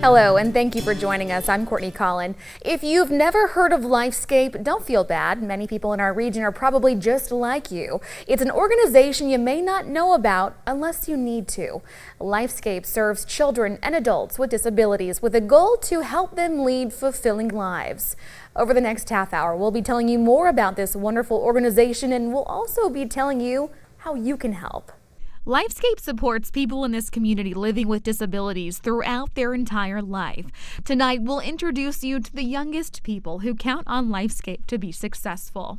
Hello, and thank you for joining us. I'm Courtney Collin. If you've never heard of LifeScape, don't feel bad. Many people in our region are probably just like you. It's an organization you may not know about unless you need to. LifeScape serves children and adults with disabilities with a goal to help them lead fulfilling lives. Over the next half hour, we'll be telling you more about this wonderful organization, and we'll also be telling you how you can help. LifeScape supports people in this community living with disabilities throughout their entire life. Tonight, we'll introduce you to the youngest people who count on LifeScape to be successful.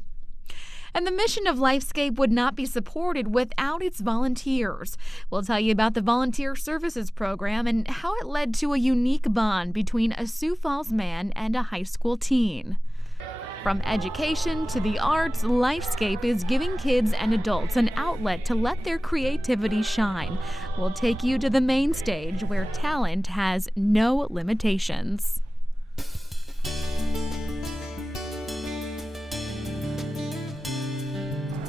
And the mission of LifeScape would not be supported without its volunteers. We'll tell you about the Volunteer Services Program and how it led to a unique bond between a Sioux Falls man and a high school teen. From education to the arts, LifeScape is giving kids and adults an outlet to let their creativity shine. We'll take you to the main stage where talent has no limitations.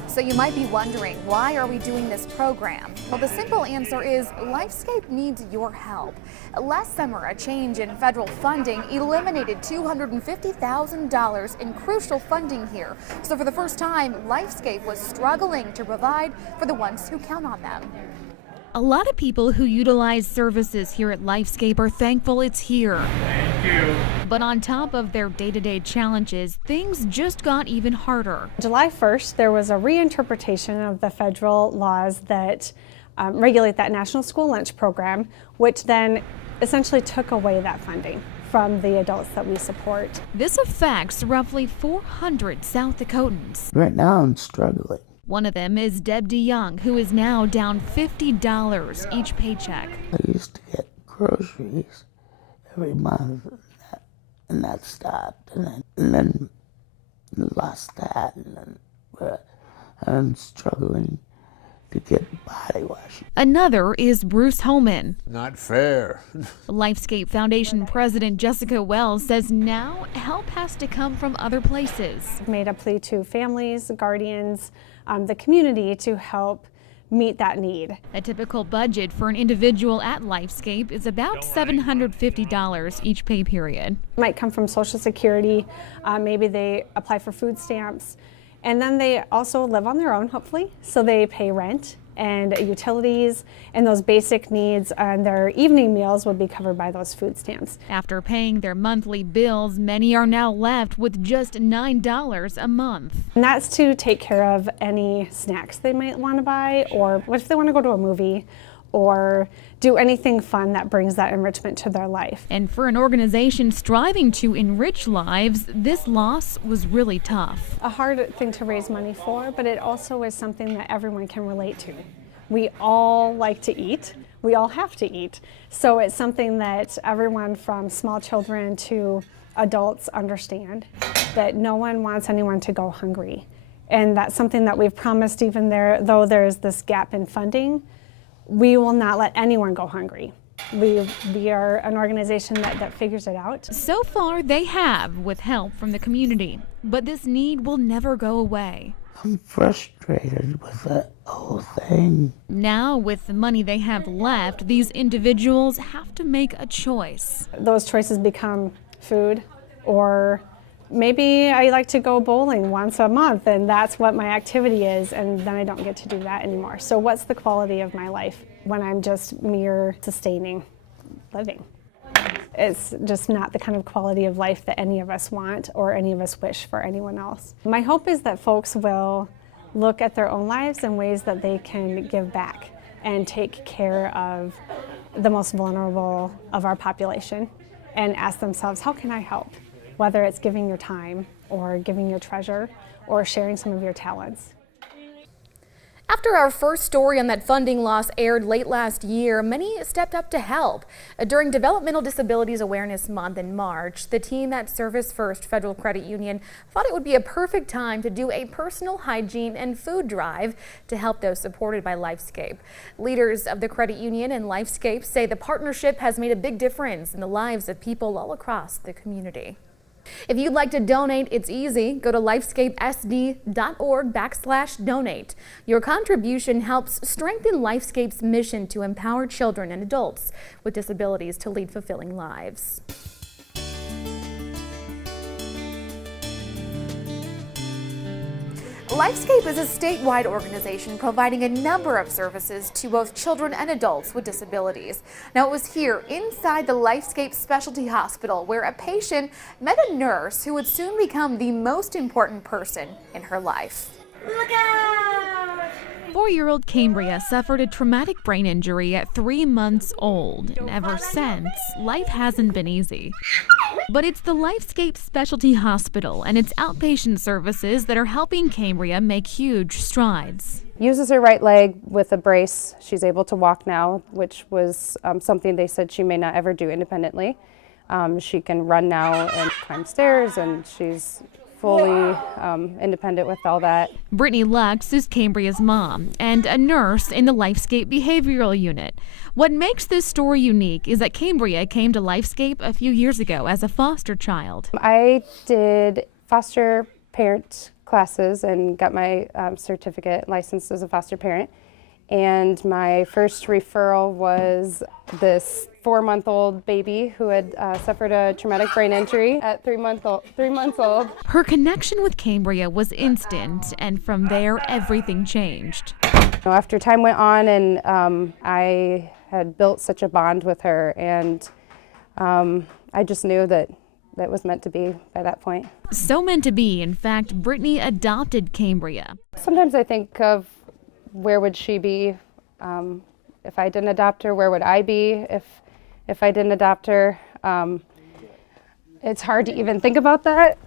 So you might be wondering, why are we doing this program? Well, the simple answer is LifeScape needs your help. Last summer, a change in federal funding eliminated $250,000 in crucial funding here. So for the first time, LifeScape was struggling to provide for the ones who count on them. A lot of people who utilize services here at LifeScape are thankful it's here. Thank you. But on top of their day-to-day challenges, things just got even harder. July 1st, there was a reinterpretation of the federal laws that regulate that National School Lunch Program, which then essentially took away that funding from the adults that we support. This affects roughly 400 South Dakotans. Right now I'm struggling. One of them is Deb DeYoung, who is now down $50 each paycheck. I used to get groceries every month, and that stopped, and then lost that, but I'm struggling to get body wash. Another is Bruce Holman. Not fair. LifeScape Foundation President Jessica Wells says now help has to come from other places. Made a plea to families, guardians, the community to help meet that need. A typical budget for an individual at LifeScape is about $750 each pay period. It might come from Social Security, maybe they apply for food stamps, and then they also live on their own, hopefully, so they pay rent and utilities, and those basic needs and their evening meals would be covered by those food stamps. After paying their monthly bills, many are now left with just $9 a month. And that's to take care of any snacks they might want to buy, or what if they want to go to a movie, or do anything fun that brings that enrichment to their life. And for an organization striving to enrich lives, this loss was really tough. A hard thing to raise money for, but it also is something that everyone can relate to. We all like to eat. We all have to eat. So it's something that everyone from small children to adults understand, that no one wants anyone to go hungry. And that's something that we've promised, even though there's this gap in funding, we will not let anyone go hungry. We are an organization that figures it out. So far, they have, with help from the community. But this need will never go away. I'm frustrated with the whole thing. Now, with the money they have left, these individuals have to make a choice. Those choices become food, or maybe I like to go bowling once a month, and that's what my activity is, and then I don't get to do that anymore. So what's the quality of my life when I'm just mere sustaining living? It's just not the kind of quality of life that any of us want or any of us wish for anyone else. My hope is that folks will look at their own lives in ways that they can give back and take care of the most vulnerable of our population and ask themselves, how can I help? Whether it's giving your time or giving your treasure or sharing some of your talents. After our first story on that funding loss aired late last year, many stepped up to help. During Developmental Disabilities Awareness Month in March, the team at Service First Federal Credit Union thought it would be a perfect time to do a personal hygiene and food drive to help those supported by LifeScape. Leaders of the credit union and LifeScape say the partnership has made a big difference in the lives of people all across the community. If you'd like to donate, it's easy. Go to lifescapesd.org/donate. Your contribution helps strengthen LifeScape's mission to empower children and adults with disabilities to lead fulfilling lives. LifeScape is a statewide organization providing a number of services to both children and adults with disabilities. Now, it was here inside the LifeScape Specialty Hospital where a patient met a nurse who would soon become the most important person in her life. Look out! 4-year-old Cambria suffered a traumatic brain injury at 3 months old, and ever since, life hasn't been easy. But it's the LifeScape Specialty Hospital and its outpatient services that are helping Cambria make huge strides. Uses her right leg with a brace. She's able to walk now, which was something they said she may not ever do independently. She can run now and climb stairs, and she's fully independent with all that. Brittany Lux is Cambria's mom and a nurse in the LifeScape Behavioral Unit. What makes this story unique is that Cambria came to LifeScape a few years ago as a foster child. I did foster parent classes and got my certificate licensed as a foster parent. And my first referral was this 4-month-old baby who had suffered a traumatic brain injury at 3 months old. Her connection with Cambria was instant, and from there, everything changed. After time went on, and I had built such a bond with her, and I just knew that that was meant to be by that point. So meant to be. In fact, Brittany adopted Cambria. Sometimes I think of where would she be if I didn't adopt her? Where would I be if I didn't adopt her? It's hard to even think about that.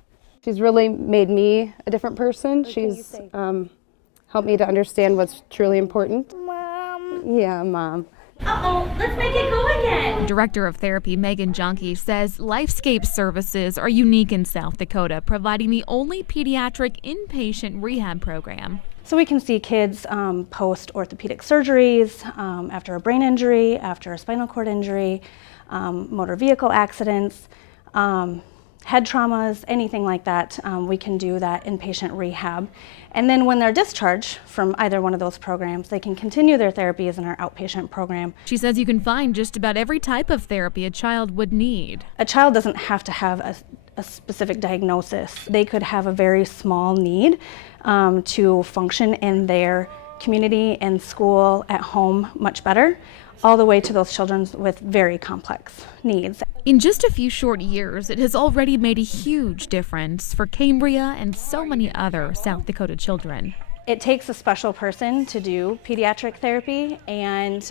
She's really made me a different person. She's helped me to understand what's truly important. Mom. Yeah, Mom. Uh-oh, let's make it go again. Director of Therapy Megan Jonke says LifeScape services are unique in South Dakota, providing the only pediatric inpatient rehab program. So we can see kids post-orthopedic surgeries, after a brain injury, after a spinal cord injury, motor vehicle accidents, head traumas, anything like that. We can do that inpatient rehab. And then when they're discharged from either one of those programs, they can continue their therapies in our outpatient program. She says you can find just about every type of therapy a child would need. A child doesn't have to have a specific diagnosis. They could have a very small need to function in their community and school, at home, much better, all the way to those children with very complex needs. In just a few short years, it has already made a huge difference for Cambria and so many other South Dakota children. It takes a special person to do pediatric therapy, and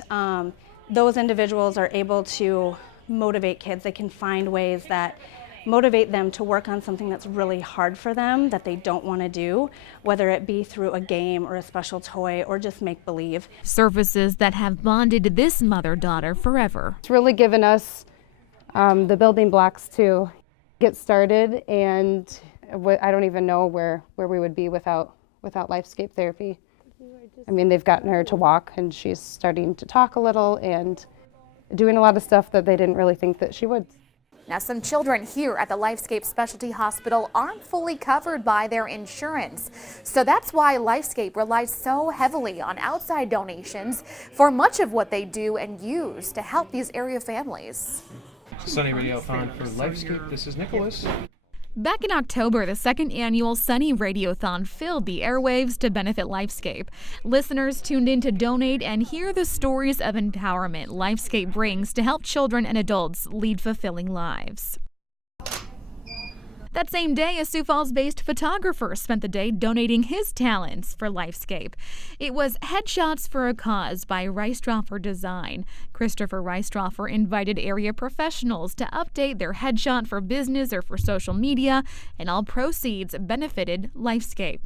those individuals are able to motivate kids. They can find ways that motivate them to work on something that's really hard for them, that they don't want to do, whether it be through a game or a special toy or just make believe. Services that have bonded this mother-daughter forever. It's really given us the building blocks to get started, and I don't even know where we would be without LifeScape therapy. I mean, they've gotten her to walk, and she's starting to talk a little and doing a lot of stuff that they didn't really think that she would. Now, some children here at the LifeScape Specialty Hospital aren't fully covered by their insurance. So that's why LifeScape relies so heavily on outside donations for much of what they do and use to help these area families. Sunny Radiothon for LifeScape. This is Nicholas. Back in October, the second annual Sunny Radiothon filled the airwaves to benefit LifeScape. Listeners tuned in to donate and hear the stories of empowerment LifeScape brings to help children and adults lead fulfilling lives. That same day, a Sioux Falls-based photographer spent the day donating his talents for LifeScape. It was Headshots for a Cause by Reistroffer Design. Christopher Reistroffer invited area professionals to update their headshot for business or for social media, and all proceeds benefited LifeScape.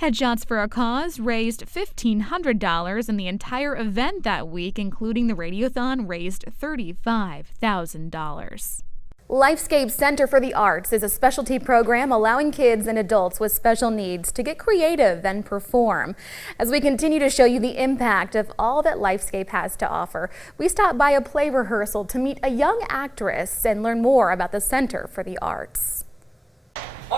Headshots for a Cause raised $1,500, and the entire event that week, including the Radiothon, raised $35,000. LifeScape Center for the Arts is a specialty program allowing kids and adults with special needs to get creative and perform. As we continue to show you the impact of all that LifeScape has to offer, we stopped by a play rehearsal to meet a young actress and learn more about the Center for the Arts.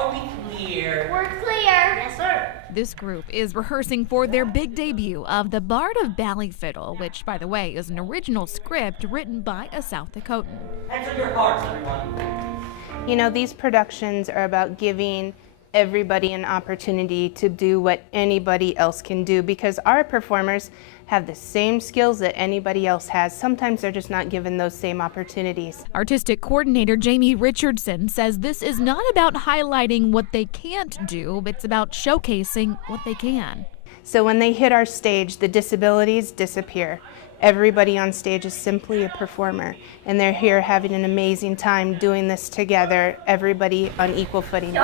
Are we clear? We're clear. Yes, sir. This group is rehearsing for their big debut of The Bard of Ballyfiddle, which, by the way, is an original script written by a South Dakotan. Hands on your hearts, everyone. You know, these productions are about giving everybody an opportunity to do what anybody else can do, because our performers have the same skills that anybody else has. Sometimes they're just not given those same opportunities. Artistic coordinator Jamie Richardson says this is not about highlighting what they can't do, it's about showcasing what they can. So when they hit our stage, the disabilities disappear. Everybody on stage is simply a performer, and they're here having an amazing time doing this together, everybody on equal footing.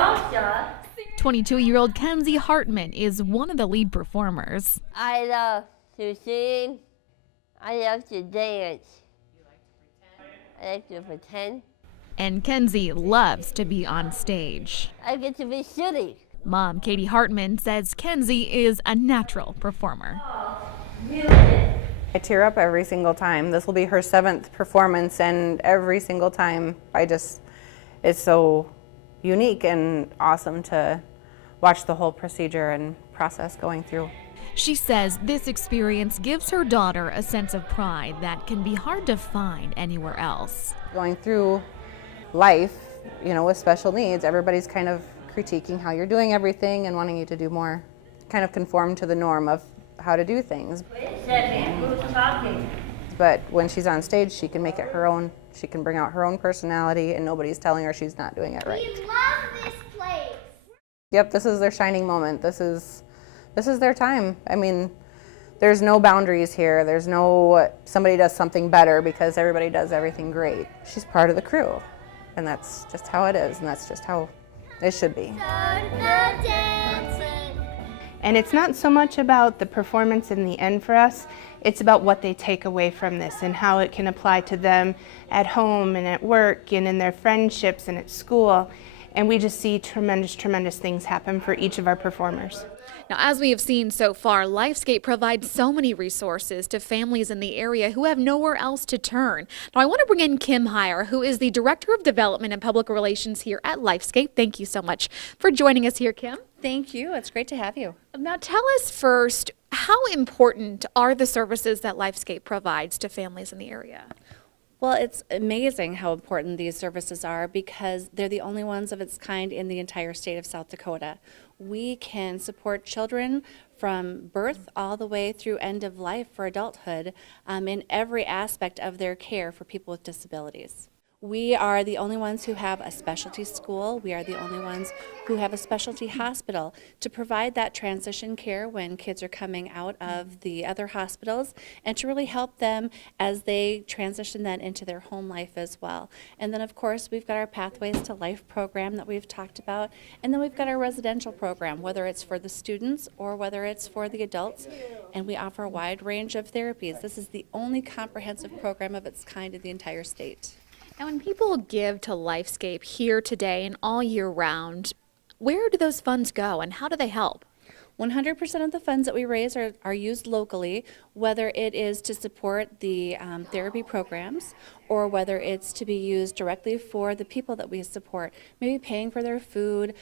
22-year-old Kenzie Hartman is one of the lead performers. I love to sing. I love to dance. I like to pretend. And Kenzie loves to be on stage. I get to be silly. Mom Katie Hartman says Kenzie is a natural performer. I tear up every single time. This will be her 7th performance, and every single time it's so unique and awesome to watch the whole procedure and process going through. She says this experience gives her daughter a sense of pride that can be hard to find anywhere else. Going through life, you know, with special needs, everybody's kind of critiquing how you're doing everything and wanting you to do more, kind of conform to the norm of how to do things. Wait a second, who's talking? But when she's on stage, she can make it her own. She can bring out her own personality, and nobody's telling her she's not doing it right. We love this place. Yep, this is their shining moment. This is their time. I mean, there's no boundaries here. There's no somebody does something better because everybody does everything great. She's part of the crew, and that's just how it is, and that's just how it should be. And it's not so much about the performance in the end for us, it's about what they take away from this and how it can apply to them at home and at work and in their friendships and at school. And we just see tremendous, tremendous things happen for each of our performers. Now, as we have seen so far, LifeScape provides so many resources to families in the area who have nowhere else to turn. Now, I want to bring in Kim Heyer, who is the Director of Development and Public Relations here at LifeScape. Thank you so much for joining us here, Kim. Thank you. It's great to have you. Now, tell us first, how important are the services that LifeScape provides to families in the area? Well, it's amazing how important these services are because they're the only ones of its kind in the entire state of South Dakota. We can support children from birth all the way through end of life for adulthood in every aspect of their care for people with disabilities. We are the only ones who have a specialty school. We are the only ones who have a specialty hospital to provide that transition care when kids are coming out of the other hospitals and to really help them as they transition then into their home life as well. And then of course we've got our Pathways to Life program that we've talked about, and then we've got our residential program, whether it's for the students or whether it's for the adults, and we offer a wide range of therapies. This is the only comprehensive program of its kind in the entire state. Now, when people give to LifeScape here today and all year round, where do those funds go and how do they help? 100% of the funds that we raise are used locally, whether it is to support the therapy programs or whether it's to be used directly for the people that we support, maybe paying for their food,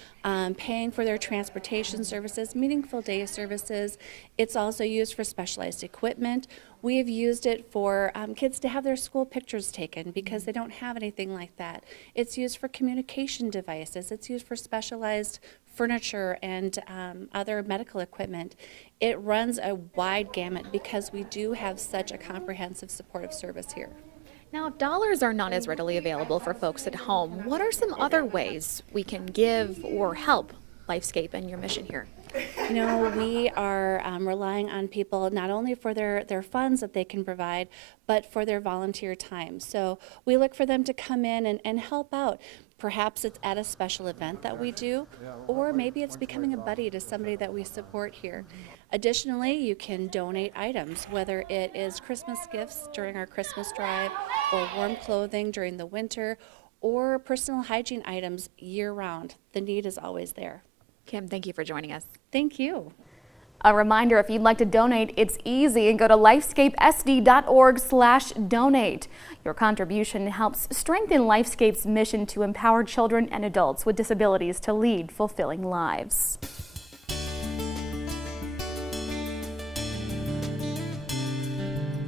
paying for their transportation services, meaningful day services. It's also used for specialized equipment. We have used it for kids to have their school pictures taken because they don't have anything like that. It's used for communication devices. It's used for specialized furniture and other medical equipment. It runs a wide gamut because we do have such a comprehensive supportive service here. Now, if dollars are not as readily available for folks at home, what are some other ways we can give or help LifeScape and your mission here? You know, we are relying on people not only for their funds that they can provide, but for their volunteer time. So we look for them to come in and help out. Perhaps it's at a special event that we do, or maybe it's becoming a buddy to somebody that we support here. Additionally, you can donate items, whether it is Christmas gifts during our Christmas drive, or warm clothing during the winter, or personal hygiene items year-round. The need is always there. Kim, thank you for joining us. Thank you. A reminder, if you'd like to donate, it's easy and go to lifescapesd.org/donate. Your contribution helps strengthen LifeScape's mission to empower children and adults with disabilities to lead fulfilling lives.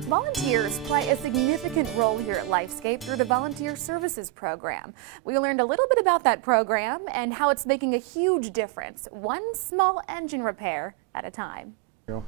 Volunteers play a significant role here at LifeScape through the Volunteer Services Program. We learned a little bit about that program and how it's making a huge difference, one small engine repair at a time.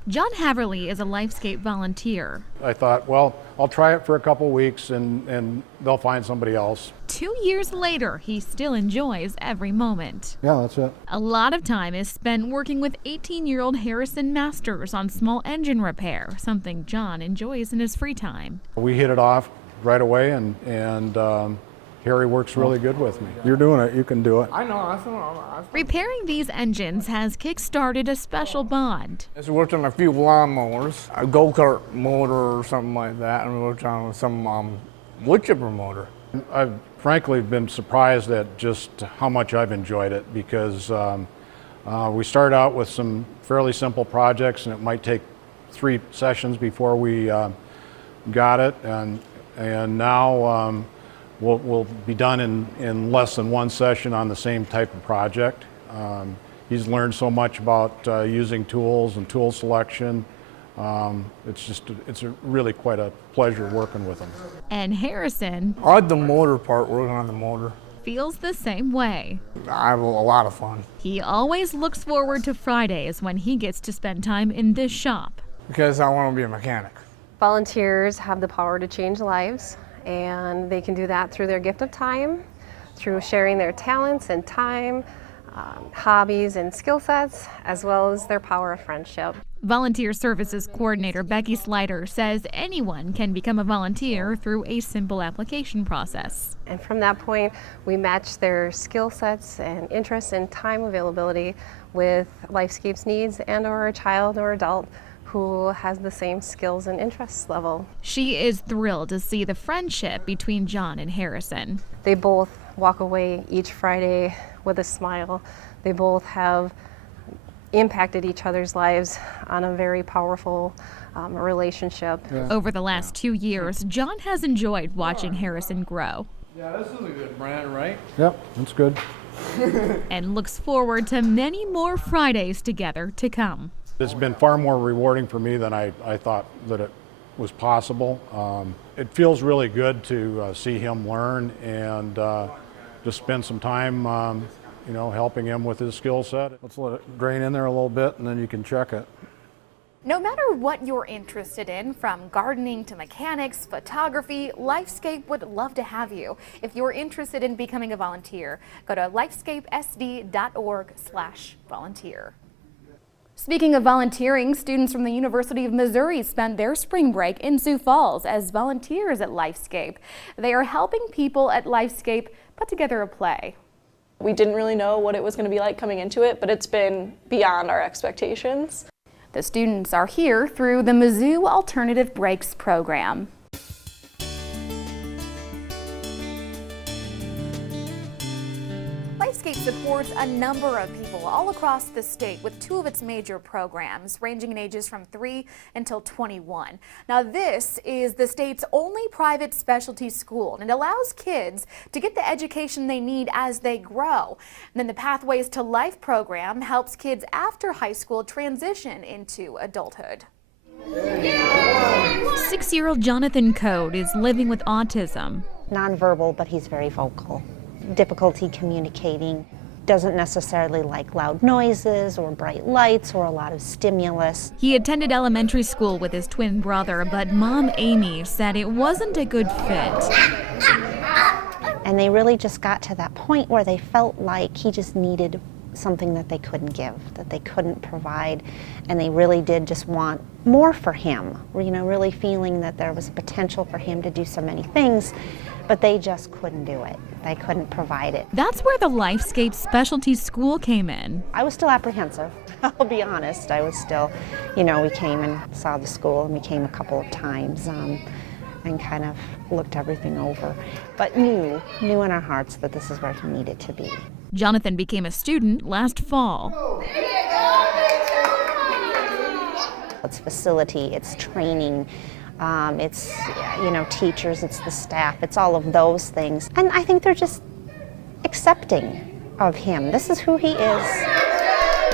John Haverly is a LifeScape volunteer. I thought, well, I'll try it for a couple weeks and they'll find somebody else. 2 years later, he still enjoys every moment. Yeah, that's it. A lot of time is spent working with 18-year-old Harrison Masters on small engine repair, something John enjoys in his free time. We hit it off right away and Harry works really good with me. You're doing it, you can do it. I know. Repairing these engines has kick-started a special bond. I worked on a few lawnmowers, a go-kart motor or something like that, and we worked on some wood chipper motor. I've frankly been surprised at just how much I've enjoyed it because we start out with some fairly simple projects and it might take 3 sessions before we got it, and now we'll be done in less than 1 session on the same type of project. He's learned so much about using tools and tool selection. It's really quite a pleasure working with him. And Harrison, I like the motor part, working on the motor. Feels the same way. I have a lot of fun. He always looks forward to Fridays when he gets to spend time in this shop. Because I want to be a mechanic. Volunteers have the power to change lives, and they can do that through their gift of time, through sharing their talents and time, hobbies and skill sets, as well as their power of friendship. Volunteer Services Coordinator Becky Slider says anyone can become a volunteer through a simple application process. And from that point, we match their skill sets and interests and time availability with LifeScape's needs and/or a child or adult who has the same skills and interests level. She is thrilled to see the friendship between John and Harrison. They both walk away each Friday with a smile. They both have impacted each other's lives on a very powerful relationship. Yeah. Over the last 2 years, John has enjoyed watching Harrison grow. Yeah, this is a good brand, right? Yep, that's good. And looks forward to many more Fridays together to come. It's been far more rewarding for me than I thought that it was possible. It feels really good to see him learn and just spend some time helping him with his skill set. Let's let it drain in there a little bit and then you can check it. No matter what you're interested in, from gardening to mechanics, photography, LifeScape would love to have you. If you're interested in becoming a volunteer, go to lifescapesd.org/volunteer. Speaking of volunteering, students from the University of Missouri spent their spring break in Sioux Falls as volunteers at LifeScape. They are helping people at LifeScape put together a play. We didn't really know what it was going to be like coming into it, but it's been beyond our expectations. The students are here through the Mizzou Alternative Breaks program. LifeScape supports a number of people all across the state with 2 of its major programs, ranging in ages from 3 until 21. Now, this is the state's only private specialty school, and it allows kids to get the education they need as they grow. And then the Pathways to Life program helps kids after high school transition into adulthood. 6-year-old Jonathan Code is living with autism. Nonverbal, but he's very vocal. Difficulty communicating, doesn't necessarily like loud noises or bright lights or a lot of stimulus. He attended elementary school with his twin brother, but Mom Amy said it wasn't a good fit. And they really just got to that point where they felt like he just needed something that they couldn't give, that they couldn't provide, and they really did just want more for him, really feeling that there was potential for him to do so many things, but they just couldn't do it. They couldn't provide it. That's where the LifeScape Specialty School came in. I was still apprehensive, I'll be honest. I was still, we came and saw the school, and we came a couple of times and kind of looked everything over, but knew in our hearts that this is where he needed to be. Jonathan became a student last fall. It's facility, it's training, it's teachers, it's the staff, it's all of those things. And I think they're just accepting of him. This is who he is.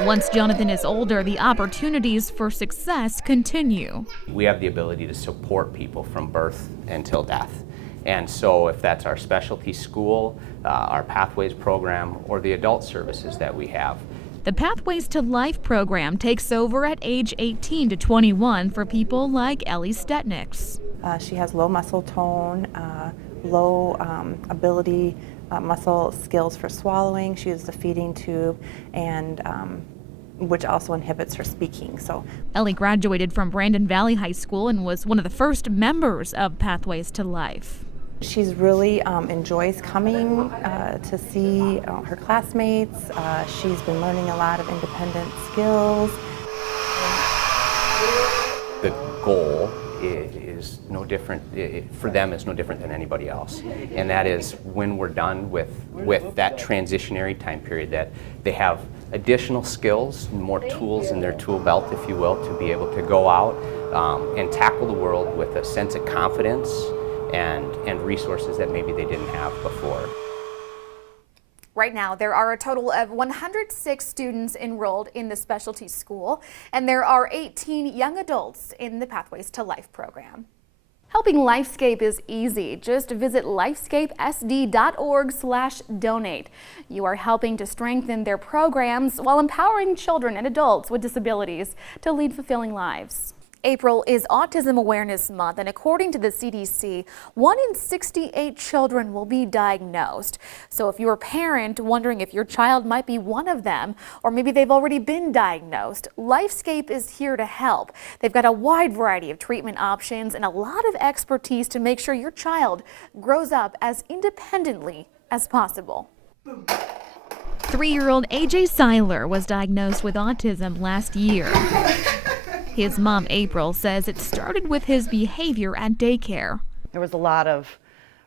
Once Jonathan is older, the opportunities for success continue. We have the ability to support people from birth until death. And so if that's our specialty school, our Pathways program, or the adult services that we have. The Pathways to Life program takes over at age 18 to 21 for people like Ellie Stetniks. She has low muscle tone, low ability, muscle skills for swallowing. She uses a feeding tube, and which also inhibits her speaking. So Ellie graduated from Brandon Valley High School and was one of the first members of Pathways to Life. she's really enjoys coming to see her classmates. She's been learning a lot of independent skills. The goal is no different, for them is no different than anybody else. And that is when we're done with that transitionary time period, that they have additional skills, more tools in their tool belt, if you will, to be able to go out and tackle the world with a sense of confidence and resources that maybe they didn't have before. Right now, there are a total of 106 students enrolled in the specialty school, and there are 18 young adults in the Pathways to Life program. Helping LifeScape is easy. Just visit lifescapesd.org/donate. You are helping to strengthen their programs while empowering children and adults with disabilities to lead fulfilling lives. April is Autism Awareness Month, and according to the CDC, 1 in 68 children will be diagnosed. So if you're a parent wondering if your child might be one of them, or maybe they've already been diagnosed, LifeScape is here to help. They've got a wide variety of treatment options and a lot of expertise to make sure your child grows up as independently as possible. 3-year-old AJ Seiler was diagnosed with autism last year. His mom, April, says it started with his behavior at daycare. There was a lot of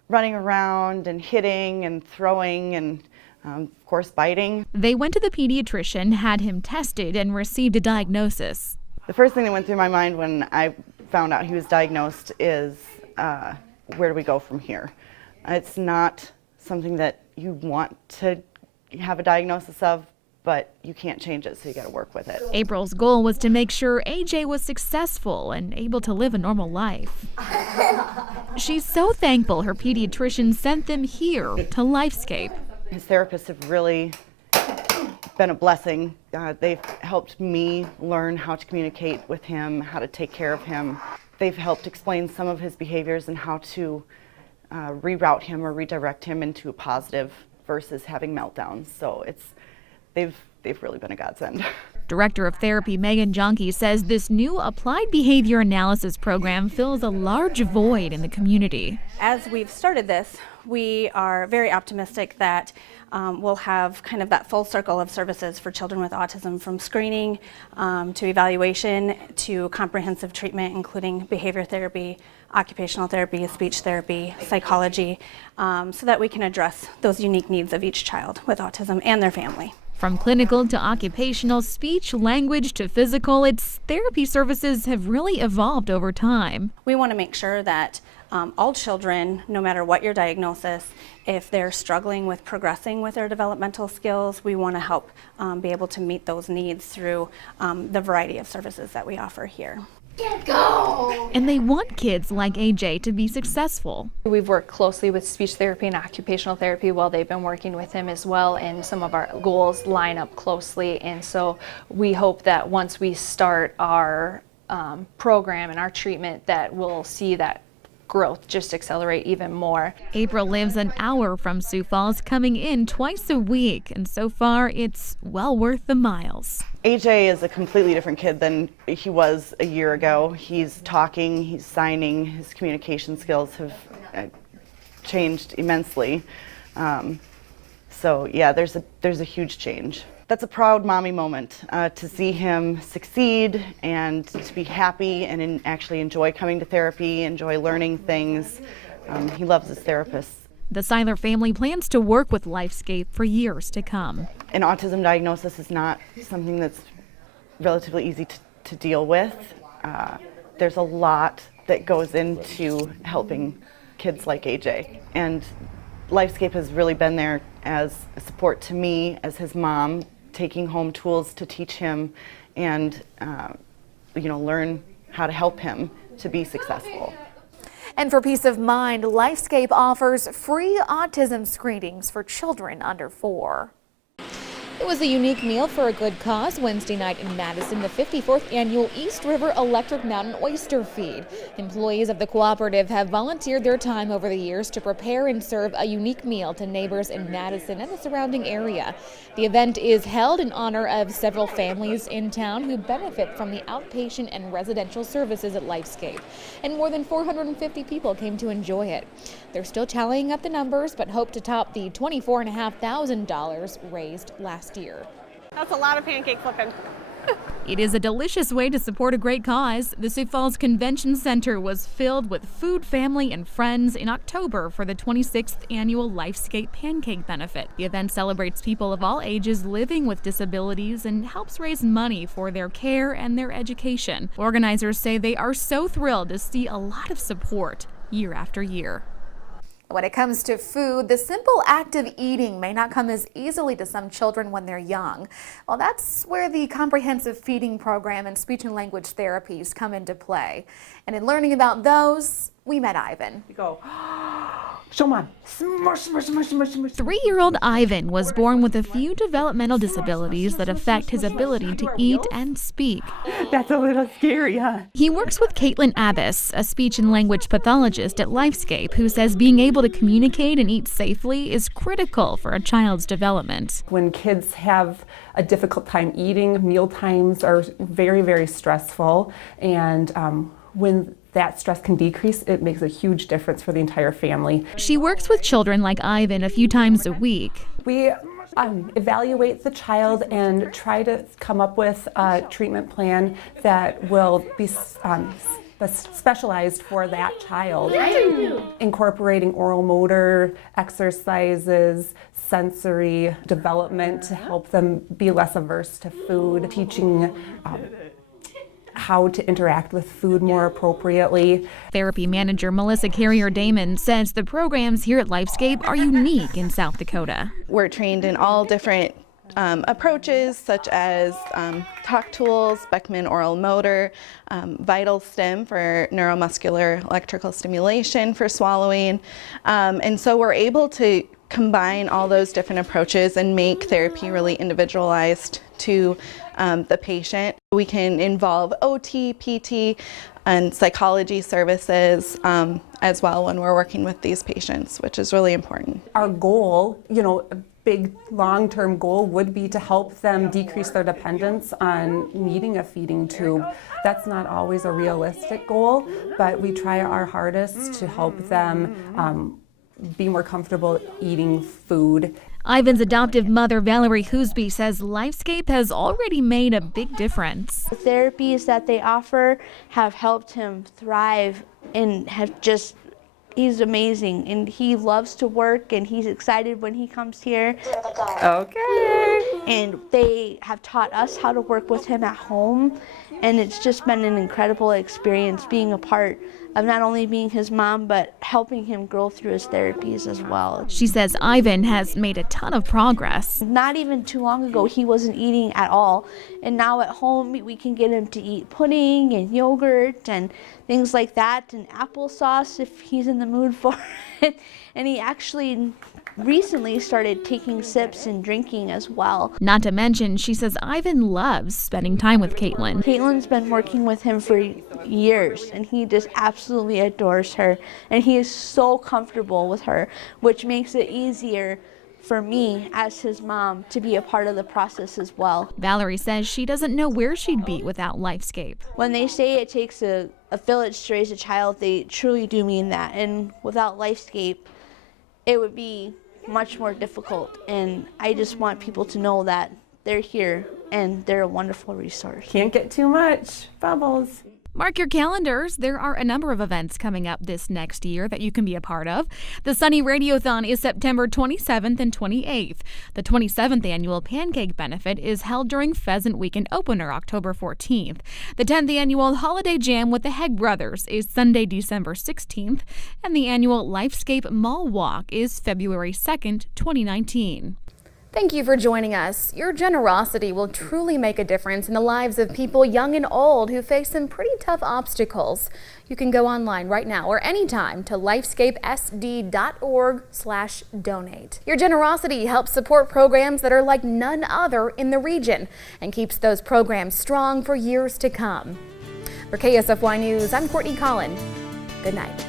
running around and hitting and throwing and, of course, biting. They went to the pediatrician, had him tested, and received a diagnosis. The first thing that went through my mind when I found out he was diagnosed is, where do we go from here? It's not something that you want to have a diagnosis of, but you can't change it, so you got to work with it. April's goal was to make sure AJ was successful and able to live a normal life. She's so thankful her pediatrician sent them here to LifeScape. His therapists have really been a blessing. They've helped me learn how to communicate with him, how to take care of him. They've helped explain some of his behaviors and how to reroute him or redirect him into a positive versus having meltdowns. So they've really been a godsend. Director of Therapy Megan Jonke says this new applied behavior analysis program fills a large void in the community. As we've started this, we are very optimistic that we'll have kind of that full circle of services for children with autism, from screening to evaluation to comprehensive treatment, including behavior therapy, occupational therapy, speech therapy, psychology, so that we can address those unique needs of each child with autism and their family. From clinical to occupational, speech, language to physical, its therapy services have really evolved over time. We want to make sure that all children, no matter what your diagnosis, if they're struggling with progressing with their developmental skills, we want to help be able to meet those needs through the variety of services that we offer here. Go! And they want kids like AJ to be successful. We've worked closely with speech therapy and occupational therapy while they've been working with him as well, and some of our goals line up closely. And so we hope that once we start our program and our treatment, that we'll see that growth just accelerate even more. April lives an hour from Sioux Falls, coming in twice a week, and so far it's well worth the miles. AJ is a completely different kid than he was a year ago. He's talking, he's signing, his communication skills have changed immensely. So yeah, there's a huge change. That's a proud mommy moment, to see him succeed and to be happy and actually enjoy coming to therapy, enjoy learning things. He loves his therapist. The Seiler family plans to work with LifeScape for years to come. An autism diagnosis is not something that's relatively easy to deal with. there's a lot that goes into helping kids like AJ. And LifeScape has really been there as a support to me as his mom, taking home tools to teach him and learn how to help him to be successful. And for peace of mind, LifeScape offers free autism screenings for children under 4. It was a unique meal for a good cause Wednesday night in Madison, the 54th annual East River Electric Mountain Oyster Feed. Employees of the cooperative have volunteered their time over the years to prepare and serve a unique meal to neighbors in Madison and the surrounding area. The event is held in honor of several families in town who benefit from the outpatient and residential services at LifeScape. And more than 450 people came to enjoy it. They're still tallying up the numbers, but hope to top the $24,500 raised last year. That's a lot of pancake flipping. It is a delicious way to support a great cause. The Sioux Falls Convention Center was filled with food, family, and friends in October for the 26th annual LifeScape Pancake Benefit. The event celebrates people of all ages living with disabilities and helps raise money for their care and their education. Organizers say they are so thrilled to see a lot of support year after year. When it comes to food, the simple act of eating may not come as easily to some children when they're young. Well, that's where the comprehensive feeding program and speech and language therapies come into play. And in learning about those, we met Ivan. You go, show mom, smush, smush, smush, smush, smush. 3-year-old Ivan was born with a few developmental disabilities that affect his ability to eat and speak. That's a little scary, huh? He works with Caitlin Abbas, a speech and language pathologist at LifeScape, who says being able to communicate and eat safely is critical for a child's development. When kids have a difficult time eating, meal times are very, very stressful, and when that stress can decrease, it makes a huge difference for the entire family. She works with children like Ivan a few times a week. We evaluate the child and try to come up with a treatment plan that will be specialized for that child, incorporating oral motor exercises, sensory development to help them be less averse to food, teaching how to interact with food more appropriately. Therapy manager Melissa Carrier-Damon says the programs here at LifeScape are unique in South Dakota. We're trained in all different approaches, such as talk tools, Beckman oral motor, vital stim for neuromuscular electrical stimulation for swallowing. And so we're able to combine all those different approaches and make therapy really individualized to the patient. We can involve OT, PT, and psychology services as well when we're working with these patients, which is really important. Our goal, a big long-term goal would be to help them decrease their dependence on needing a feeding tube. That's not always a realistic goal, but we try our hardest to help them be more comfortable eating food. Ivan's adoptive mother, Valerie Hoosby, says LifeScape has already made a big difference. The therapies that they offer have helped him thrive and he's amazing, and he loves to work, and he's excited when he comes here. Okay. And they have taught us how to work with him at home, and it's just been an incredible experience being a part of not only being his mom, but helping him grow through his therapies as well. She says Ivan has made a ton of progress. Not even too long ago, he wasn't eating at all. And now at home, we can get him to eat pudding and yogurt and things like that, and applesauce if he's in the mood for it. And he actually recently started taking sips and drinking as well. Not to mention, she says Ivan loves spending time with Caitlin. Caitlin's been working with him for years, and he just absolutely adores her. And he is so comfortable with her, which makes it easier for me as his mom to be a part of the process as well. Valerie says she doesn't know where she'd be without LifeScape. When they say it takes a village to raise a child, they truly do mean that. And without LifeScape, it would be much more difficult. And I just want people to know that they're here and they're a wonderful resource. Can't get too much. Bubbles. Mark your calendars. There are a number of events coming up this next year that you can be a part of. The Sunny Radiothon is September 27th and 28th. The 27th annual Pancake Benefit is held during Pheasant Weekend Opener, October 14th. The 10th annual Holiday Jam with the Hegg Brothers is Sunday, December 16th. And the annual LifeScape Mall Walk is February 2nd, 2019. Thank you for joining us. Your generosity will truly make a difference in the lives of people young and old who face some pretty tough obstacles. You can go online right now or anytime to lifescapesd.org/donate. Your generosity helps support programs that are like none other in the region and keeps those programs strong for years to come. For KSFY News, I'm Courtney Collin. Good night.